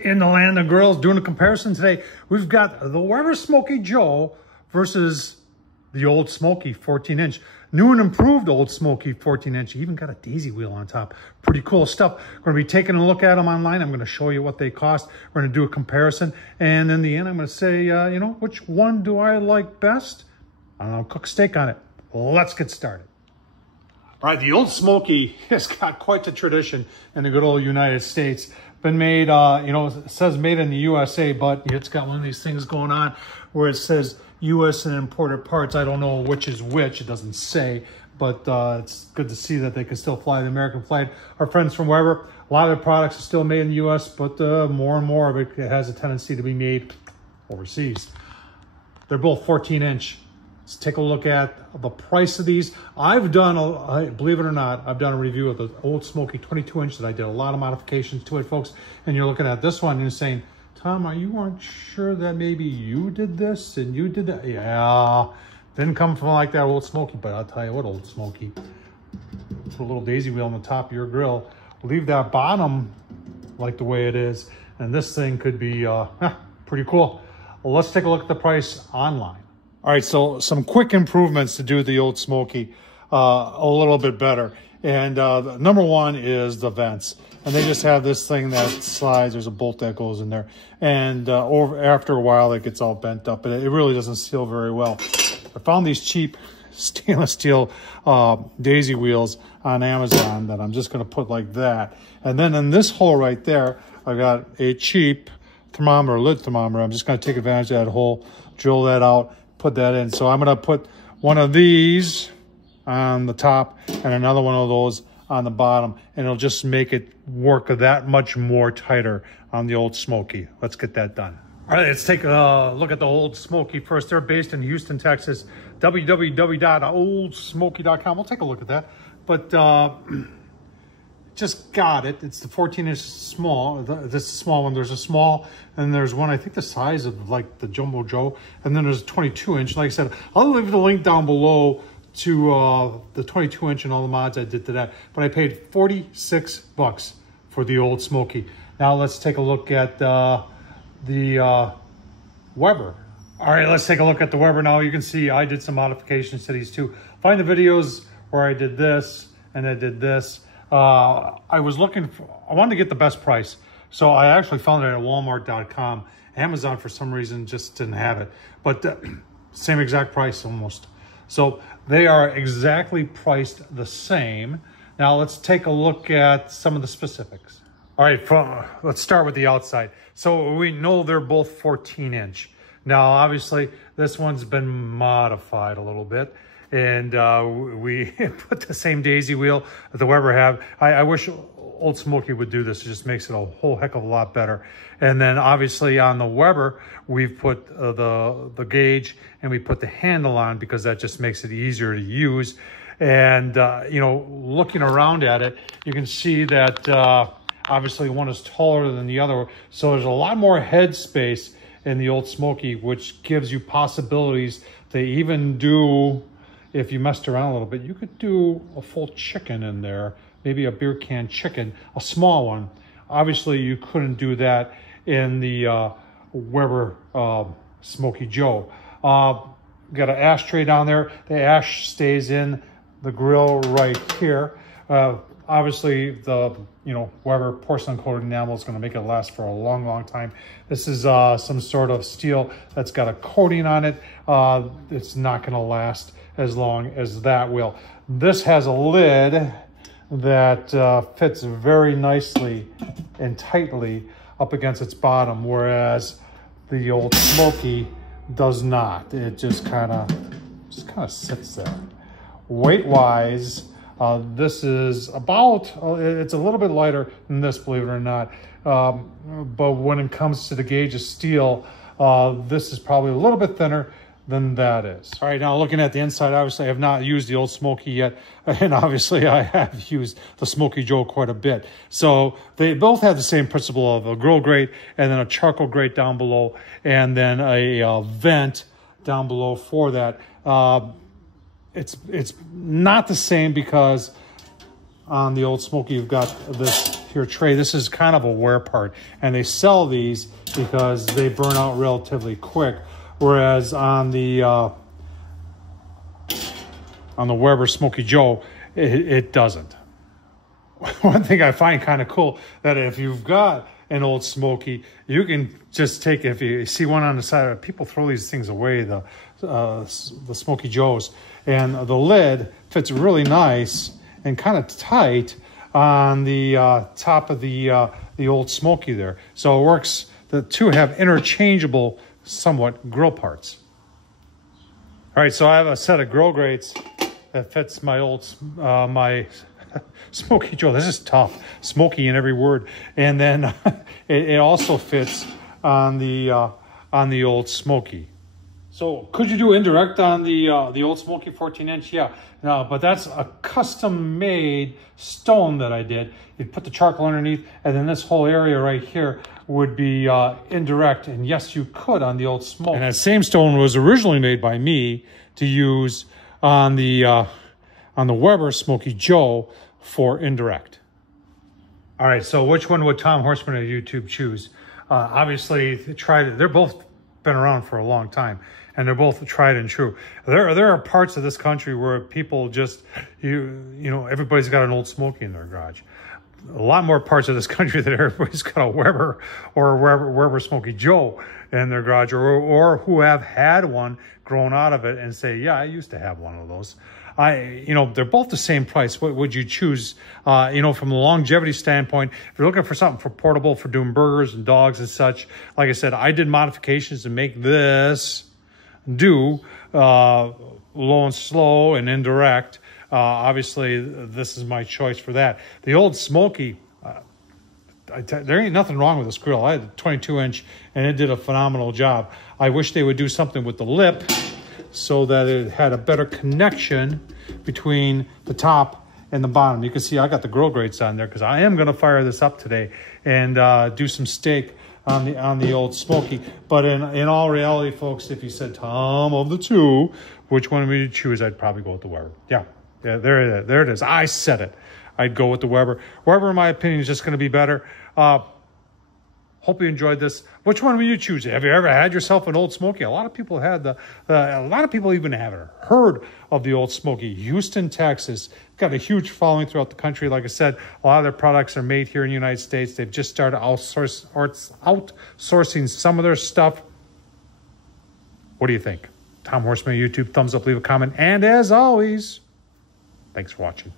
in the land of grills, doing a comparison today. We've got the Weber Smokey Joe versus the old Smokey 14-inch. New and improved old Smokey 14-inch. Even got a daisy wheel on top. Pretty cool stuff. We're going to be taking a look at them online. I'm going to show you what they cost. We're going to do a comparison. And in the end, I'm going to say, you know, which one do I like best? I'll cook steak on it. Let's get started. All right, the old Smokey has got quite the tradition in the good old United States. Been made, you know, it says made in the USA, but it's got one of these things going on where it says U.S. and imported parts. I don't know which is which. It doesn't say, but it's good to see that they can still fly the American flag. Our friends from Weber, a lot of their products are still made in the U.S., but more and more of it has a tendency to be made overseas. They're both 14-inch. Let's take a look at the price of these. I've done, believe it or not, I've done a review of the old Smokey 22-inch that I did a lot of modifications to it, folks. And you're looking at this one and you're saying, Tom, are you unsure that maybe you did this and you did that? Yeah, didn't come from like that old Smokey, but I'll tell you what, old Smokey. Put a little daisy wheel on the top of your grill. Leave that bottom like the way it is. And this thing could be pretty cool. Well, let's take a look at the price online. All right, so some quick improvements to do the old Smokey a little bit better. And number one is the vents. And they just have this thing that slides. There's a bolt that goes in there. And after a while, it gets all bent up. And it really doesn't seal very well. I found these cheap stainless steel daisy wheels on Amazon that I'm just going to put like that. And then in this hole right there, I got a cheap thermometer, lid thermometer. I'm just going to take advantage of that hole, drill that out, put that in. So I'm going to put one of these on the top and another one of those on the bottom, and it'll just make it work that much more tighter on the old Smokey. Let's get that done. All right, let's take a look at the old Smokey first. They're based in Houston, Texas. www.oldsmokey.com. We'll take a look at that. But just got it. It's the 14-inch small. This is a small one. There's a small, and there's one, I think the size of like the Jumbo Joe. And then there's a 22-inch. Like I said, I'll leave the link down below to the 22-inch and all the mods I did to that. But I paid 46 bucks for the old Smokey. Now let's take a look at the Weber. All right, let's take a look at the Weber now. You can see I did some modifications to these too. Find the videos where I did this and I did this. I was looking for, I wanted to get the best price. So I actually found it at walmart.com. Amazon, for some reason, just didn't have it. But same exact price almost. So they are exactly priced the same. Now let's take a look at some of the specifics. All right, let's start with the outside. So we know they're both 14-inch. Now, obviously, this one's been modified a little bit. And we put the same daisy wheel that the Weber have. I wish old Smokey would do this. It just makes it a whole heck of a lot better. And then obviously on the Weber, we've put the gauge and we put the handle on because that just makes it easier to use. And, you know, looking around at it, you can see that obviously one is taller than the other. So there's a lot more head space in the old Smokey, which gives you possibilities to even do, if you messed around a little bit, you could do a full chicken in there, maybe a beer can chicken, a small one. Obviously, you couldn't do that in the Weber Smokey Joe. Got an ashtray down there. The ash stays in the grill right here. Obviously, the Weber porcelain coated enamel is going to make it last for a long, long time. This is some sort of steel that's got a coating on it. It's not going to last as long as that will. This has a lid that fits very nicely and tightly up against its bottom, whereas the old Smokey does not. It just kind of sits there. Weight-wise, this is about, it's a little bit lighter than this, believe it or not. But when it comes to the gauge of steel, this is probably a little bit thinner than that is. All right, now looking at the inside, obviously I have not used the old Smokey yet, and obviously I have used the Smokey Joe quite a bit. So they both have the same principle of a grill grate and then a charcoal grate down below, and then a vent down below for that. It's not the same because on the old Smokey you've got this your tray. This is kind of a wear part, and they sell these because they burn out relatively quick, whereas on the Weber Smokey Joe, it doesn't. One thing I find kind of cool, that if you've got an old Smokey, you can just take, if you see one on the side, people throw these things away, the Smokey Joes, and the lid fits really nice and kind of tight on the top of the old Smokey there. So it works, the two have interchangeable, somewhat, grill parts. All right, so I have a set of grill grates that fits my old, my Smokey Joe. This is tough. Smokey in every word. And then it also fits on the old Smokey. So could you do indirect on the old Smokey 14-inch? Yeah. No, but that's a custom-made stone that I did. You put the charcoal underneath, and then this whole area right here would be indirect. And yes, you could on the old Smokey. And that same stone was originally made by me to use on the Weber Smokey Joe for indirect. All right, so which one would Tom Horsman of YouTube choose? Obviously, they're both been around for a long time, and they're both tried and true. There are parts of this country where people just, you know, everybody's got an old Smokey in their garage. A lot more parts of this country that everybody's got a Weber or a Weber Smokey Joe in their garage, or who have had one, grown out of it, and say, yeah, I used to have one of those. You know, they're both the same price. What would you choose? You know, from a longevity standpoint, if you're looking for something for portable, for doing burgers and dogs and such, like I said, I did modifications to make this do low and slow and indirect. Obviously, this is my choice for that. The old Smokey, there ain't nothing wrong with this grill. I had a 22-inch, and it did a phenomenal job. I wish they would do something with the lip so that it had a better connection between the top and the bottom. You can see I got the grill grates on there because I am going to fire this up today and do some steak on the old Smokey. But in all reality, folks, if you said, Tom, of the two, which one would you choose? I'd probably go with the Weber. Yeah, there it is. I said it. I'd go with the Weber. Weber, in my opinion, is just going to be better. Hope you enjoyed this. Which one will you choose? Have you ever had yourself an old Smokey? A lot of people had a lot of people even haven't heard of the old Smokey. Houston, Texas, got a huge following throughout the country. Like I said, a lot of their products are made here in the United States. They've just started outsourcing some of their stuff. What do you think? Tom Horsman, YouTube, thumbs up, leave a comment. And as always, thanks for watching.